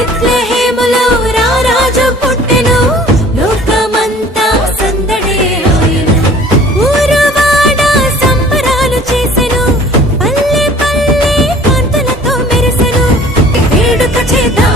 బెత్లెహేములో రారాజు పుట్టెను, లోకమంతా సందడే ఆయెను. ఊరువాడ సంబరాలు చేసెను, పల్లె పల్లె కాంతులతో మెరిసెను. వేడుక చేద్దాం